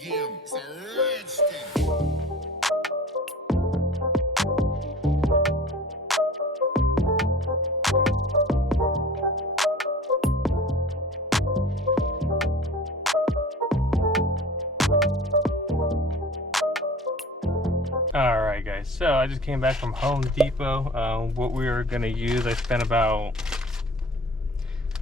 game. It's a rich thing. Alright guys, so I just came back from Home Depot. What we were going to use, I spent about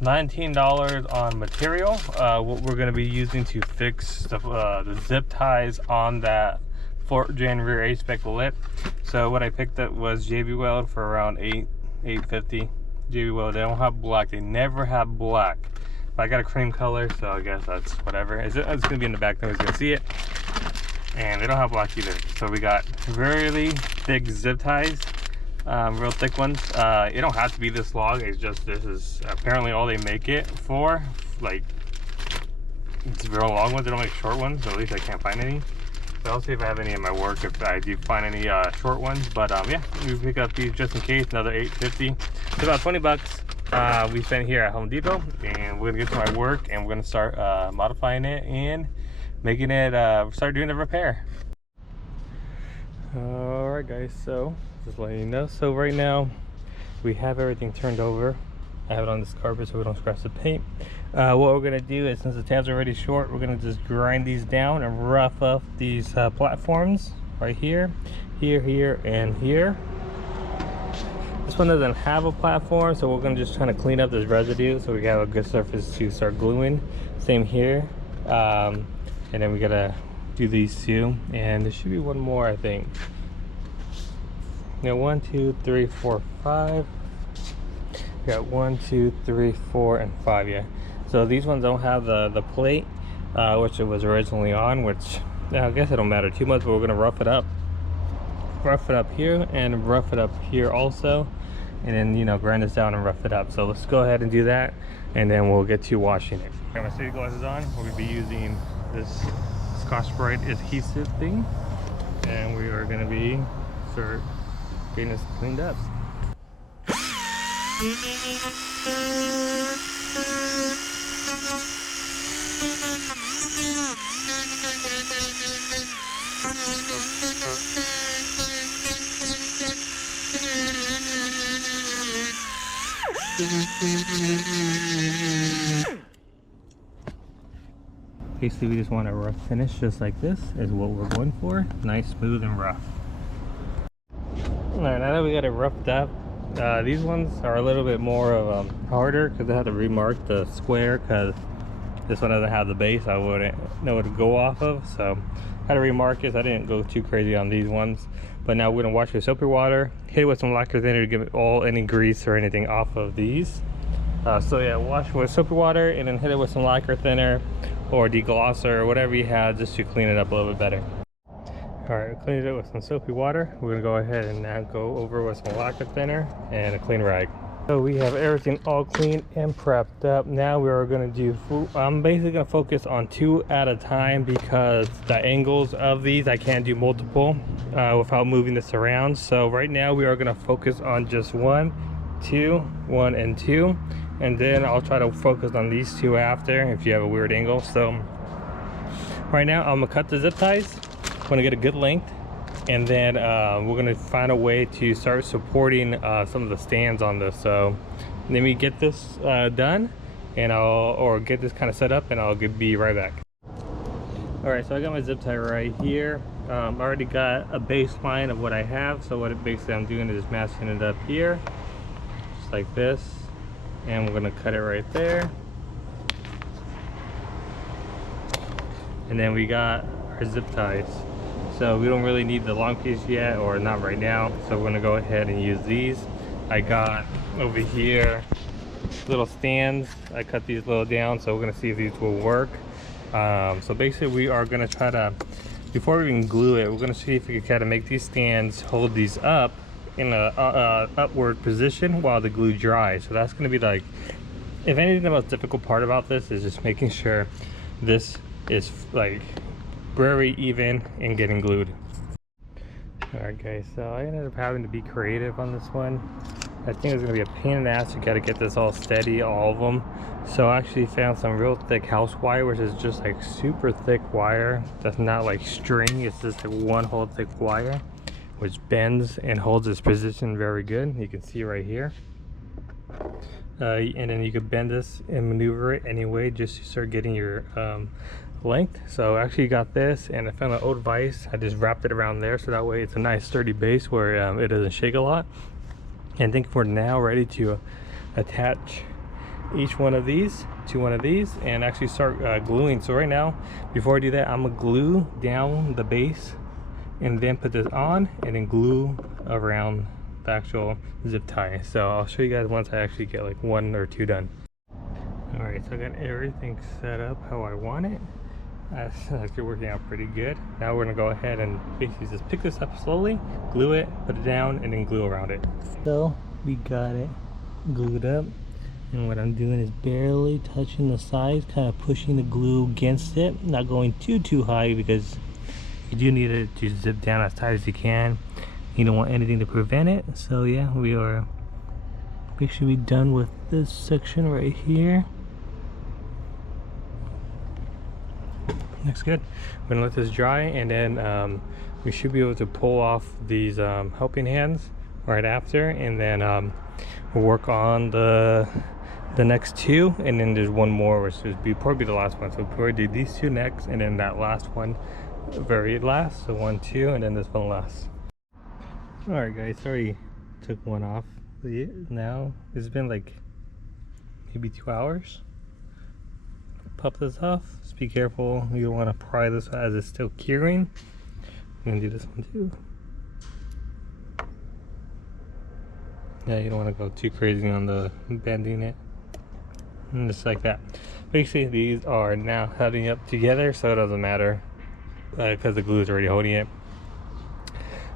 $19 on material. What we're going to be using to fix the zip ties on that Fort January Aspec lip. So what I picked up was JB Weld for around $8.50. JB Weld, they don't have black, they never have black. But I got a cream color, so I guess that's whatever. It's going to be in the back, nobody's going to see it. And they don't have black either. So we got really thick zip ties, real thick ones. It don't have to be this long. It's just, this is apparently all they make it for. Like, it's real long ones. They don't make short ones, so at least I can't find any. So I'll see if I have any in my work if I do find any short ones. But yeah, we pick up these just in case. Another $8.50. It's about 20 bucks. We spent here at Home Depot, and we're gonna get to my work and we're gonna start modifying it and making it start doing the repair. All right guys, so just letting you know, so right now we have everything turned over. I have it on this carpet so we don't scratch the paint. What we're gonna do is, since the tabs are already short, we're gonna just grind these down and rough up these platforms right here, here, and here. This one doesn't have a platform, so we're gonna just try to clean up this residue so we have a good surface to start gluing. Same here. And then we gotta do these two, and there should be one more, I think. Now 1, 2, 3, 4, 5. We got 1, 2, 3, 4, and 5. Yeah. So these ones don't have the plate, which it was originally on. Which I guess it don't matter too much, but we're gonna rough it up here, and rough it up here also, and then, you know, grind this down and rough it up. So let's go ahead and do that, and then we'll get to washing it. Got my safety glasses on. We'll be using this Scotch-Brite adhesive thing, and we are going to be start getting this cleaned up. Basically, we just want a rough finish, just like this is what we're going for. Nice, smooth, and rough. Alright, now that we got it roughed up, these ones are a little bit more of harder because I had to remark the square because this one doesn't have the base. I wouldn't know what to go off of, so I had to remark it. I didn't go too crazy on these ones, but now we're gonna wash with soapy water, hit it with some lacquer thinner to get any grease or anything off of these. So yeah, wash with soapy water and then hit it with some lacquer thinner or deglosser or whatever you have, just to clean it up a little bit better. All right, cleaned it with some soapy water. We're gonna go ahead and now go over with some lacquer thinner and a clean rag. So we have everything all cleaned and prepped up. Now we are gonna do, I'm basically gonna focus on 2 at a time because the angles of these, I can't do multiple without moving this around. So right now we are gonna focus on just 1, 2, 1, and 2. And then I'll try to focus on these 2 after if you have a weird angle. So right now I'm gonna cut the zip ties. I'm gonna get a good length, and then we're gonna find a way to start supporting some of the stands on this. So let me get this done, and or get this kind of set up, and I'll be right back. All right, so I got my zip tie right here. I already got a baseline of what I have. So what basically I'm doing is just masking it up here, just like this. And we're gonna cut it right there. And then we got our zip ties. So we don't really need the long piece yet, or not right now. So we're gonna go ahead and use these. I got over here little stands. I cut these little down, so we're gonna see if these will work. So basically we are gonna try to, before we even glue it, we're gonna see if we can kind of make these stands hold these up in a upward position while the glue dries. So that's going to be like, if anything, the most difficult part about this is just making sure this is like very even and getting glued. All right guys, so I ended up having to be creative on this one. I think it's going to be a pain in the ass. You got to get this all steady, all of them. So I actually found some real thick house wire, which is just like super thick wire. That's not like string, it's just like one whole thick wire, which bends and holds its position very good. You can see right here. And then you could bend this and maneuver it anyway just to start getting your length. So I actually got this, and I found an old vise. I just wrapped it around there so that way it's a nice sturdy base where it doesn't shake a lot. And I think we're now ready to attach each one of these to one of these and actually start gluing. So right now, before I do that, I'm gonna glue down the base and then put this on and then glue around the actual zip tie. So I'll show you guys once I actually get like 1 or 2 done. All right, so I got everything set up how I want it. That's actually working out pretty good. Now we're gonna go ahead and basically just pick this up slowly, glue it, put it down, and then glue around it. So we got it glued up, and what I'm doing is barely touching the sides, kind of pushing the glue against it, not going too high because you do need it to zip down as tight as you can. You don't want anything to prevent it. So yeah, we should be done with this section right here. Looks good. We're gonna let this dry, and then we should be able to pull off these helping hands right after, and then we'll work on the next 2, and then there's one more which would be probably the last one. So we'll probably do these 2 next, and then that last one very last. So 1, 2, and then this one last. All right guys, already took one off. Now it's been like maybe 2 hours. Pop this off. Just be careful, you don't want to pry this as it's still curing. I'm gonna do this one too. Yeah, you don't want to go too crazy on the bending it. And just like that. Basically these are now heading up together, so it doesn't matter because the glue is already holding it.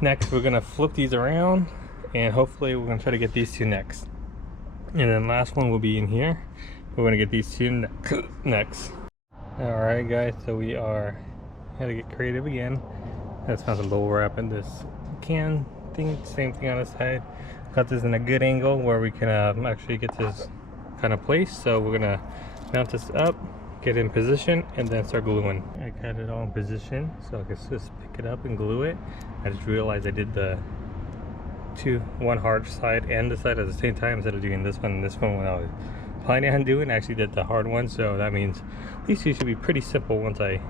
Next we're gonna flip these around, and hopefully we're gonna try to get these 2 next, and then last one will be in here. We're gonna get these 2 next. All right guys, so we are gonna get creative again. Let's find some bubble wrap in this can thing. Same thing on the side. Got this in a good angle where we can actually get this kind of placed. So we're gonna mount this up, get in position, and then start gluing. I got it all in position so I can just pick it up and glue it. I just realized I did the one hard side and the side at the same time instead of doing this one and this one when I was planning on doing. I actually did the hard one, so that means these 2 should be pretty simple once I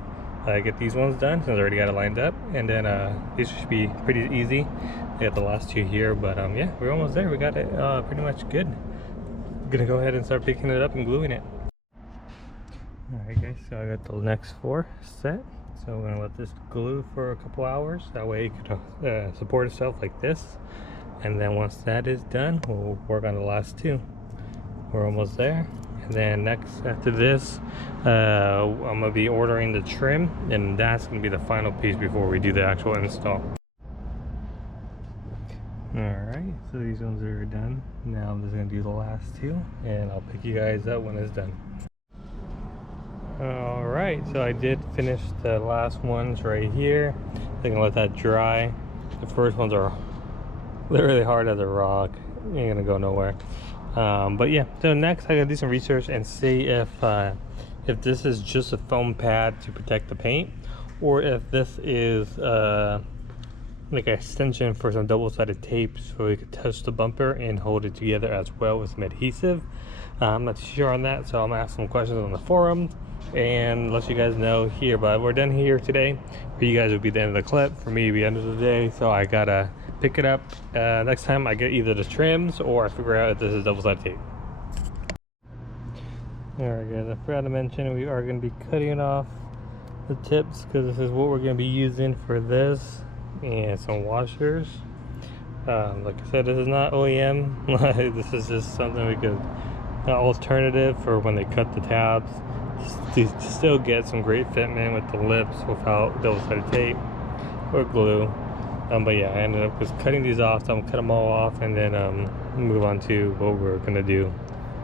get these ones done, since I already got it lined up. And then these should be pretty easy. I got the last 2 here, but yeah, we're almost there. We got it pretty much good. I'm gonna go ahead and start picking it up and gluing it. Alright guys, so I got the next 4 set. So we're gonna let this glue for a couple hours. That way it could support itself like this. And then once that is done, we'll work on the last 2. We're almost there. And then next after this, I'm gonna be ordering the trim, and that's gonna be the final piece before we do the actual install. Alright, so these ones are done. Now I'm just gonna do the last 2, and I'll pick you guys up when it's done. Alright, so I did finish the last ones right here. I'm gonna let that dry. The first ones are literally hard as a rock. Ain't gonna go nowhere. But yeah, so next I gotta do some research and see if this is just a foam pad to protect the paint, or if this is like an extension for some double-sided tape so we could touch the bumper and hold it together as well with some adhesive. I'm not too sure on that, so I'm gonna ask some questions on the forum and let you guys know here. But we're done here today. For you guys, it would be the end of the clip. For me, it would be the end of the day, so I gotta pick it up next time I get either the trims or I figure out if this is double-sided tape. Alright guys, I forgot to mention we are going to be cutting off the tips because this is what we're going to be using for this, and some washers. Like I said, this is not OEM. This is just something we could, an alternative for when they cut the tabs to still get some great fitment with the lips without double-sided tape or glue. But yeah, I ended up just cutting these off, so I'm gonna cut them all off and then move on to what we're gonna do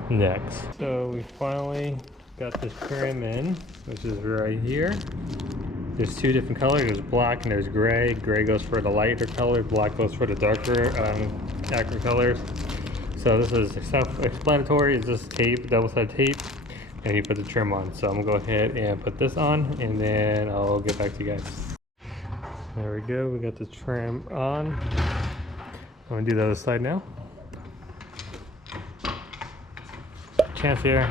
next. So we finally got this trim in, which is right here. There's 2 different colors. There's black and there's gray. Gray goes for the lighter color, black goes for the darker Acura colors. So this is self-explanatory. It's just tape, double-sided tape. and you put the trim on. So I'm gonna go ahead and put this on, and then I'll get back to you guys. There we go, we got the trim on. I'm gonna do the other side now. Chance here.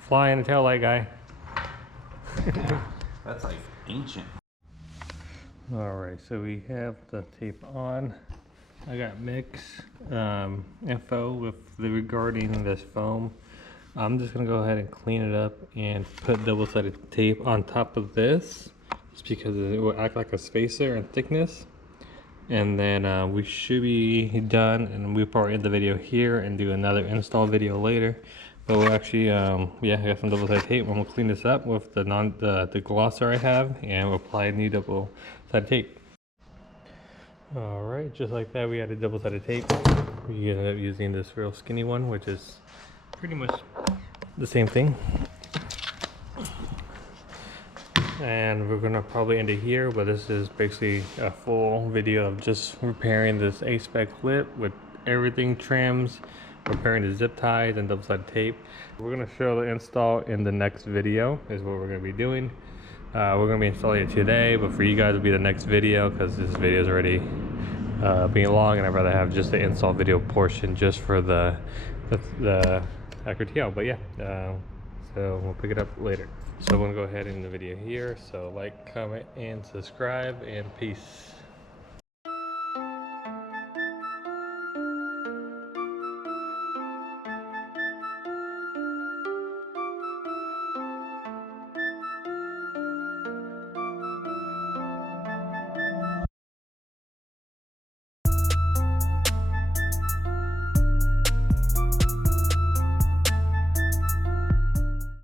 Fly in the tail light guy. That's like ancient. Alright, so we have the tape on. I got mixed info with regarding this foam. I'm just gonna go ahead and clean it up and put double-sided tape on top of this, just because it will act like a spacer in thickness. And then we should be done, and we'll probably end the video here and do another install video later. But we'll actually, yeah, I got some double-sided tape. I'm gonna clean this up with the glosser I have, and we'll apply new double-sided tape. All right, just like that, we added double-sided tape. We ended up using this real skinny one, which is pretty much the same thing. And we're gonna probably end it here, but this is basically a full video of just repairing this Aspec lip with everything trims, repairing the zip ties and double-sided tape. We're gonna show the install in the next video is what we're gonna be doing. We're gonna be installing it today, but for you guys it'll be the next video because this video is already being long, and I'd rather have just the install video portion just for the Acura TL. But yeah, so we'll pick it up later. So I'm gonna go ahead in the video here. So like, comment, and subscribe, and peace.